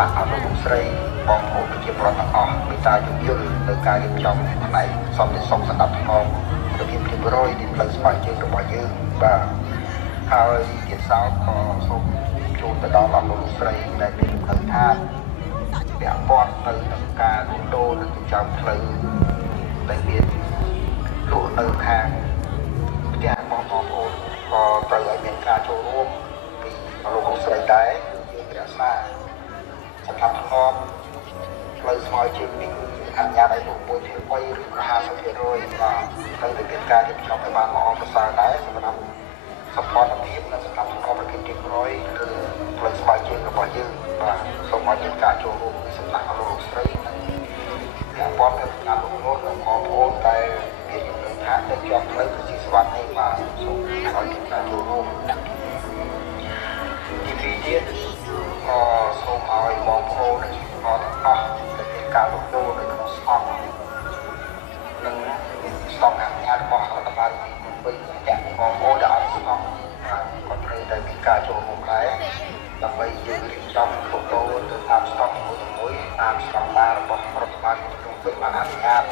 ដាក់អនុស្រីបងប្អូនប្រជាពលរដ្ឋទាំងអស់មេត្តាយោគយល់នៅការរៀបចំផ្នែកសន្តិសុខសណ្ដាប់ធ្នាប់របៀបរៀបរយទីផ្លូវស្បែកជើងរបស់យើងបាទហើយទៀតសោតក៏សូមជូនទៅដល់អនុស្រីដែលមានលំនៅឋានពាក់ព័ន្ធទៅនឹងការលក់ដូរនៅទីចំផ្លូវដែលមានលក់នៅខាងផ្ទះបងប្អូនក៏ត្រូវឲ្យមានការចូលរួមពីអនុស្រីដែរយើងរក្សាសម្រាប់ធ្នាប់ផ្លូវស្មោះជើងនេះគឺអនុញ្ញាតឲ្យលក់1%ឬ50%បាទត្រូវតែមានការរៀបចំឲ្យបានល្អប្រសើរដែរសម្រាប់សម្ព័ន្ធភាពនិងសម្រាប់ធ្នាប់ប្រកបរៀបរយគឺផ្លូវស្មោះជើងរបស់យើងបាទសូមឲ្យមានការចូលរួមពីសំណាក់អនុស្រីនិងពាក់ព័ន្ធទៅនឹងការលក់ដូររបស់បងប្អូនដែលមានលំនៅឋាននៅជាប់ផ្លូវគឺជាសវត្ថនេះបាទសូមឲ្យមានការចូលរួមទីពីរទៀតក៏សូមឲ្យបងប្អូននិងបងទាំងអស់ដែលមានការលក់ដូរនៅក្នុងស្រុកនិងស្រុកអនុញ្ញាតរបស់រដ្ឋបាលទីវិញចាក់បងប្អូនដែលអត់ស្រុកក៏ត្រូវតែមានការចូលរួមដែរដើម្បីយើងរៀបចំលក់ដូរទៅតាមស្រុកមួយតាមស្រុករបស់រដ្ឋបាលទីវិញបានអនុញ្ញាត